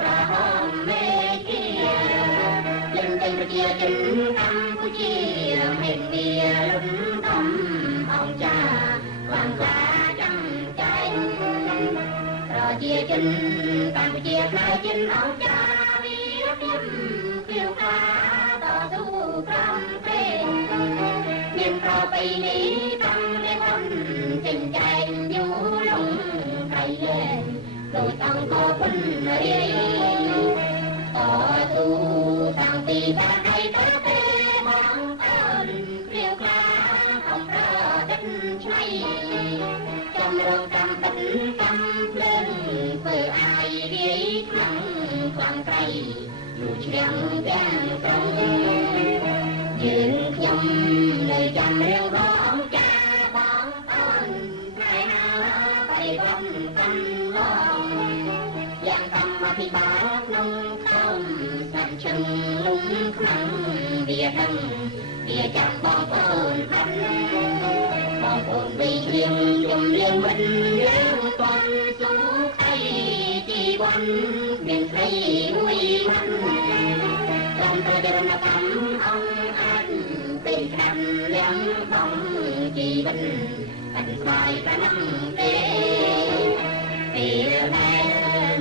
ប្រហមមេជាលិនទាំងប្រជាជនកម្ពុជាមានវាលុនដំអង្គចាខ្លាំងក្លាចាំចែងប្រជាជនកម្ពុជាផ្នែកជនអង្គចាវីរភាពឃ្លាវខ្លាតស៊ូប្រំប្រែងមានប្រពៃណីតាំងតែមុនចិញ្ចែងយូរលងក្រៃលែងដោយអង្គពុនរាយតស៊ូតាំងពីបាត់ដៃទៅទេមកអូនឃ្លាវខ្លាកំប្រដិតឆ្នៃចំរងកំបិតកំភ្លើងធ្វើឲ្យរាយខ្លាំងខ្លាំងក្រៃលូជ្រាំងទាំងក្រុងយើងខ្ញុំនៅចាំរៀងរងចាបងអូនថ្ងៃណាបរិវត្តកំឡងយ៉ាងកម្មពិបាលក្នុងខ្ញុំស្នាប់ជឹងលំខ្លាំងវាដឹងវាចាប់បងប្អូនអត់បងប្អូនបីជ្រៀងជំនៀងមិនយើងតន់ស៊ូអីជីវ័នមានស្រីមួយមិនតាមប្រដរណកម្មអង្គអាចเป็นคำเลี้ยงของជីវិតមិនស្បាយប្រណាំទេពេលដែល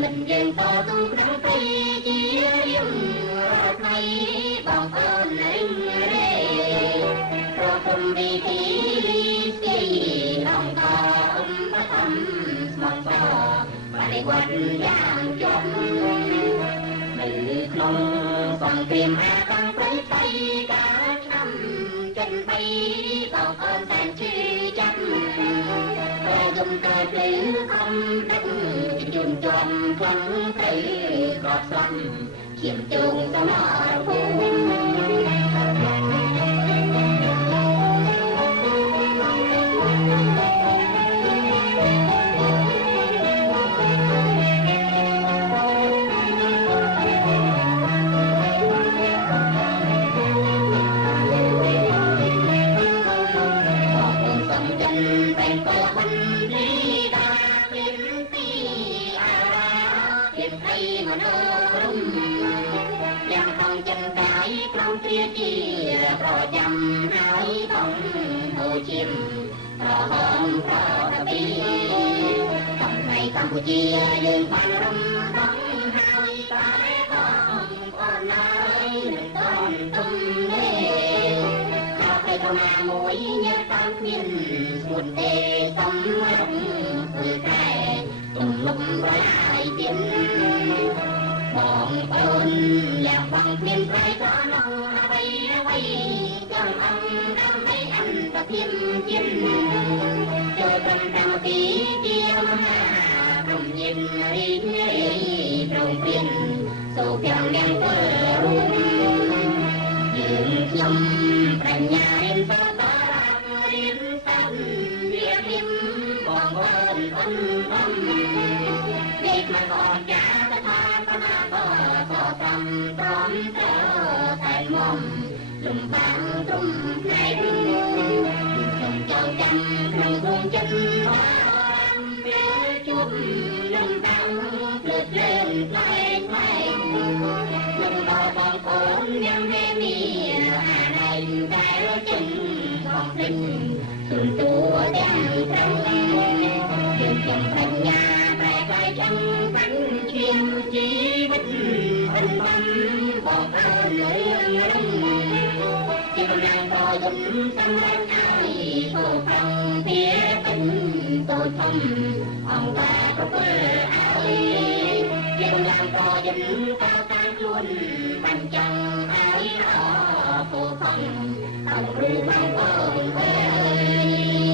មិនយើងតស៊ូក្នុងព្រៃជារៀងរាល់ថ្ងៃបងប្អូនរិញរេប្រគំវិធីលីស្គីអង្គបតំស្មោះសរបរិវត្តយ៉ាងជុំនៅក្នុងសង្គ្រាមអាកាំងប្រៃໄປការឆ្នាំចិនបីបងប្អូនតែជឿចាប់ប្រយមតែភ្លឺខំដឹកជូនចំខ្លាំងទៅក្របស្លាប់ជាជូងសមរភូមិยังต้องจันได้กลองเตรียจีรอยำหายต้องโหชิมรอหอมรอตะบีทำในกัมพูชียืนฟันรำต้องหายตายของอ่อนน้อยหนึ่งต้นตุ้มเล่ข้าไปเข้ามามวยยัดตามเพียนสุดเตะต้มลงฝืนแก่ตุ่มลุ่มร้ายเตียนបងប្អូនយ៉ាងបងគ្មានใครក៏នឹងអ្វីអ្វីចង់អង្គដើម្បីអន្តភាពជាតិចូលត្រឹមតាមទីជាមហាព្រមញៀនរីករាយព្រមព្រៀនសូមយ៉ាងយ៉ាងធ្វើរួមយើងខ្ញុំប្រាជ្ញារៀនសូត្រតារារៀនសាស្ត្រវារៀនបងប្អូនអន់បំនេះមកអរចាថាបណាក៏តាមព្រមទៅតែមុំលំបាំងទុំផ្នែកខ្ញុំចូលចាំក្នុងដួងចិត្តបានពេលជួបលំបាំងភ្លើតលេងផ្លែផ្លែលំដល់បងប្អូនយ៉ាងមេមីអាណៃដែលចិនของពេញសុំតួទាំងត្រង់យើងខ្ញុំប្រាជ្ញាតែកាយចាំបាញ់ឈាមជីវិតអនបំបងប្អូនរឿងរំជាកម្លាំងប្រយុទ្ធសម្រាប់ឲ្យពោប្រំពីពេញតូចធំអង្គការប្រពើឲ្យជាកម្លាំងប្រយុទ្ធតតាំងខ្លួនបាញ់ចង់ឲ្យអពោខំអង្គគ្រូបងប្អូនអើយ